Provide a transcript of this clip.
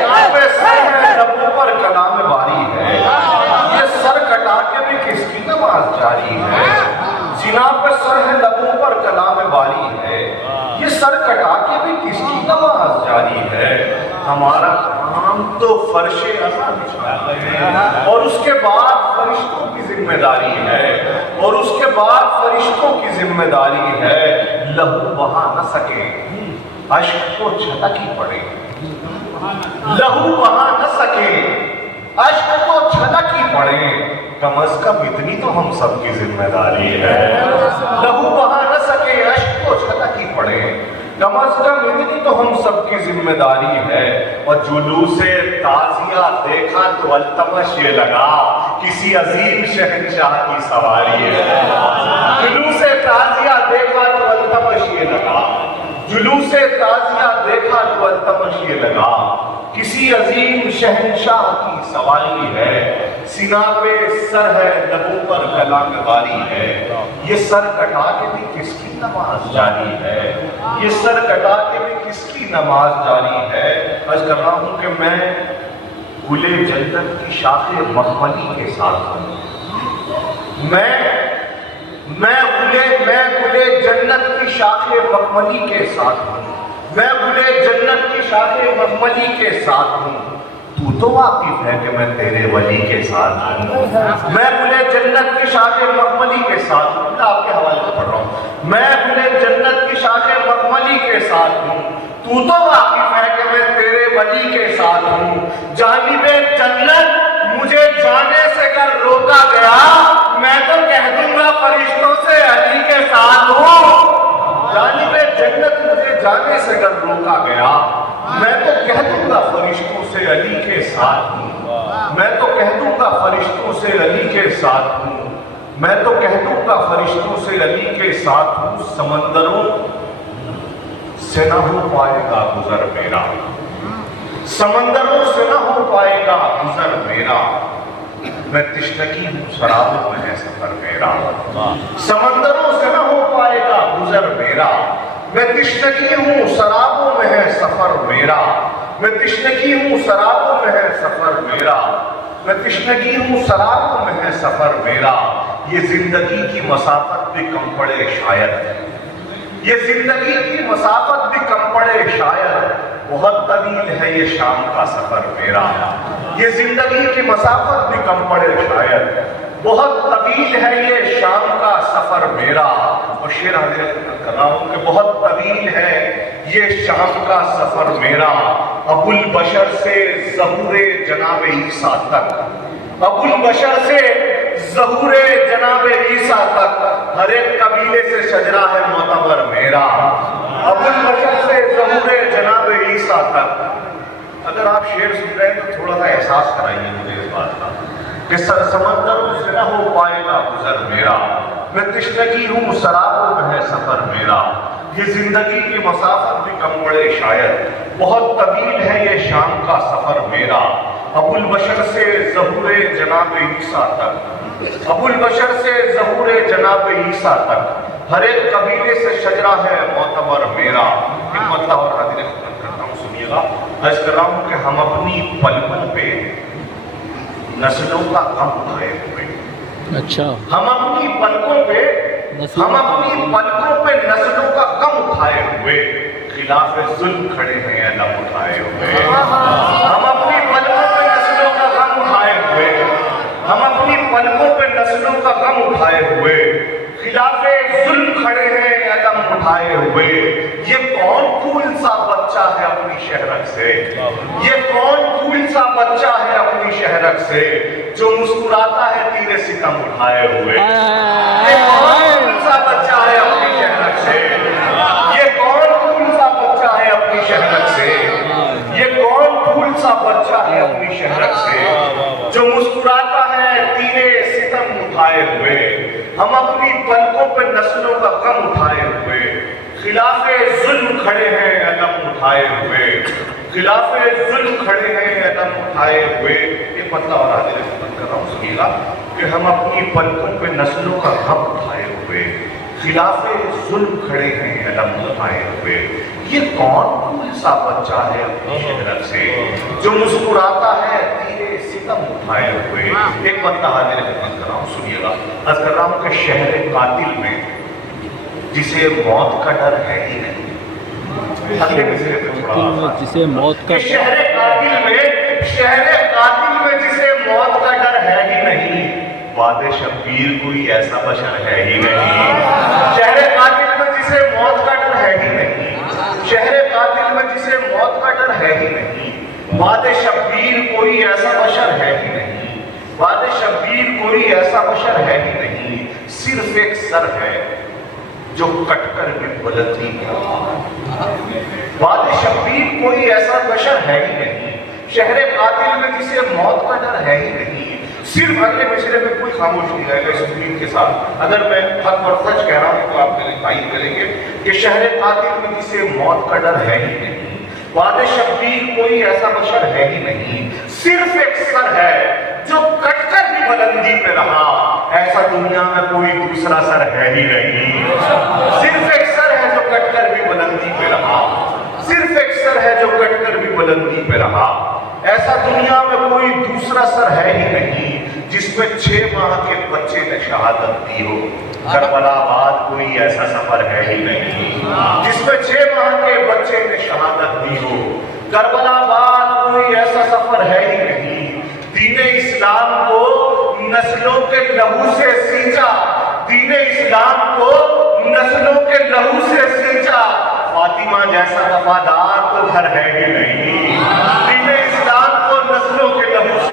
सीना पे सर है, लबों पर कलाम बारी है। ये सर कटा के भी किसकी नमाज जारी है? सीना पे सर है, लबों पर कलाम बारी है। ये सर कटा के भी किसकी नमाज जारी है? हमारा काम तो फर्शे अज़ा बिछाना है, और उसके बाद फरिश्तों की जिम्मेदारी है, और उसके बाद फरिश्तों की जिम्मेदारी है। लहू बहा न सके, अश्क को छटक ही पड़े। लहू बहा न सके, अश्क को छटक ही पड़े। कम अज कम इतनी तो हम सबकी जिम्मेदारी है। लहू बहा न सके, अश्क को छटक ही पड़े। कम अज कम इतनी तो हम सबकी जिम्मेदारी है। और जुलूसे ताजिया देखा तो अल्तमश ये लगा, किसी अजीम शहंशाह की सवारी है। जुलूसे ताजिया देखा तो अल्तमश ये लगा, जुलूसे ताजिया देखा तो अल्तमश ये लगा, किसी अजीम शहंशाह की सवारी है। सीना पे सर है, लबों पर कलाम बारी है। ये सर कटा के भी किसकी नमाज जारी है? ये सर कटा के भी किसकी नमाज जारी है? अर्ज कर रहा हूं कि मैं गुले जन्नत की शाखे मखमली के साथ हूं। मैं गुले जन्नत की शाखे मखमली के साथ हूं। मैं गुले जन्नत की शाखे मखमली के साथ हूं। तू तो वाकिफ है कि मैं तेरे वली के साथ हूं। मैं गुले जन्नत की शाखे मखमली के साथ हूं। आपके हवाले से पढ़ रहा हूं। मैं गुले जन्नत की शाखे मखमली के साथ हूं। तू तो वाकिफ है कि मैं तेरे वली के साथ हूं। जानिबे जन्नत मुझे जाने से कर रोका गया, मैं तो कह दूंगा फरिश्तों से अली के साथ हूं। जानिबे जन्नत मुझे जाने से कर रोका गया, मैं तो कह दूंगा फरिश्तों से अली के साथ हूं। मैं तो कह दूंगा फरिश्तों से अली के साथ हूं। मैं तो कह दूंगा फरिश्तों से अली के साथ हूं। समंदरों से न हो पाएगा गुजर मेरा, समंदरों से न हो पाएगा गुजर मेरा। मैं तिश्नगी हूं शराबों में है सफर मेरा। समंदरों से न हो पाएगा गुजर मेरा। मैं तिश्नगी हूं शराबों में है सफर मेरा। मैं तिश्नगी हूं शराबों में है सफर मेरा। मैं तिश्नगी हूं शराबों में है सफर मेरा। ये जिंदगी की मसाफत भी कम पड़े शायद, ये जिंदगी की मसाफत भी कम पड़े शायद। बहुत तवील है ये शाम का सफर मेरा। ये जिंदगी की मसाफत भी कम पड़े शायद। बहुत तवील है ये शाम का सफर मेरा। और शेर कर रहा हूं कि बहुत तवील है ये शाम का सफर मेरा। अबुल बशर से ज़हूरे जनाबे ईसा तक, अबुल बशर से ज़हूरे जनाबे ईसा तक, हर एक कबीले से शजरा है मोतबर मेरा। अबुल बशर से ज़हूरे जनाबे ईसा तक। अगर आप शेर सुन रहे हैं तो थोड़ा सा एहसास कराइए मुझे इस बात का कि समंदरों से न हो पाएगा गुजर मेरा। मैं तिश्नगी हूं शराबों में है सफर मेरा। ये जिंदगी की मसाफत भी कम पड़े शायद। बहुत तवील है ये शाम का सफर मेरा। अबुल बशर से ज़हूरे जनाबे ईसा तक, अबुल बशर से ज़हूरे जनाबे ईसा तक, हर एक कबीले से शजरा है मोतबर मेरा। एक मतलब और हाजिर करता हूं, सुनिएगा। अर्ज कर रहा हूं कि हम अपनी पलकों पे नस्लों का गम उठाए हुए, अच्छा, हम अपनी पलकों पे नस्लों का गम उठाए हुए, खिलाफे जुल्म खड़े हैं अलम उठाए हुए। हम अपनी पलकों पे नस्लों का गम उठाए हुए, हम अपनी पलकों पे नस्लों का गम उठाए हुए, खिलाफे जुल्म खड़े हैं अलम उठाए हुए। ये कौन फूल सा बच्चा है अपनी शहरक से, ये कौन फूल सा बच्चा है अपनी शहरक से, जो मुस्कुराता है तीरे सितम उठाए हुए। ये कौन फूल सा बच्चा है अपनी शहरक से, ये कौन फूल सा बच्चा है अपनी शहरक से, ये कौन फूल सा बच्चा है अपनी शहरक से, जो मुस्कुराता है तीरे सितम उठाए हुए। हम अपनी पलकों पे नस्लों का गम उठाए हुए, खिलाफे जुल्म खड़े हैं अलम उठाए हुए, खिलाफे जुल्म खड़े हैं अलम उठाए हुए। एक मतलब और आगे कर रहा हूं, सुनिएगा कि हम अपनी पलकों पे नस्लों का गम उठाए हुए, خلاف ظلم کھڑے ہیں علم اٹھائے ہوئے، یہ کون پھول سا بچہ ہے اپنی شہرت سے جو مسکراتا ہے تیرے ستم اٹھائے ہوئے۔ ایک بندہ حاضر خدمت کر رہا ہوں، سنیے گا، عرض کر رہا ہوں کہ شہر قاتل میں جسے موت کا ڈر ہے ہی نہیں، اگلے مصرے پہ تھوڑا جسے موت کا شہر قاتل میں جسے موت کا ڈر ہے ہی نہیں، وعد شبیر کوئی ایسا بشر ہے ہی نہیں۔ شہر قاتل میں جسے موت کا ڈر ہے ہی نہیں، شہر قاتل میں جسے موت کا ڈر ہے ہی نہیں، وعد شبیر کوئی ایسا بشر ہے ہی نہیں، وعد شبیر کوئی ایسا بشر ہے ہی نہیں، صرف ایک سر ہے جو کٹ کر بھی بلندی کا، وعد شبیر کوئی ایسا بشر ہے ہی نہیں، شہر قاتل میں جسے موت کا ڈر ہے ہی نہیں۔ صرف اگلے مشرے میں کوئی خاموش نہیں رہے گا اس فلم کے ساتھ، اگر میں حق اور سچ کہہ رہا ہوں تو آپ میرے تائید کریں گے کہ شہر قاتل میں جسے موت کا ڈر ہے ہی نہیں، وعد شبیر کوئی ایسا بشر ہے ہی نہیں، صرف ایک سر ہے جو کٹ کر بھی بلندی پہ رہا، ایسا دنیا میں کوئی دوسرا سر ہے ہی نہیں۔ صرف ایک سر ہے جو کٹ کر بھی بلندی پہ رہا، صرف ایک سر ہے جو کٹ کر بھی بلندی پہ رہا، ایسا دنیا میں کوئی دوسرا سر ہے ہی نہیں جس میں 6 ماہ کے بچے نے شہادت دی ہو۔ کربلا آباد کوئی ایسا سفر ہے ہی نہیں جس میں 6 ماہ کے بچے نے شہادت دی ہو۔ کربلا آباد کوئی ایسا سفر ہے ہی نہیں۔ دین اسلام کو نسلوں کے لہو سے سینچا، دین اسلام کو نسلوں کے لہو سے سینچا، فاطمہ جیسا وفادار تو گھر ہے ہی نہیں۔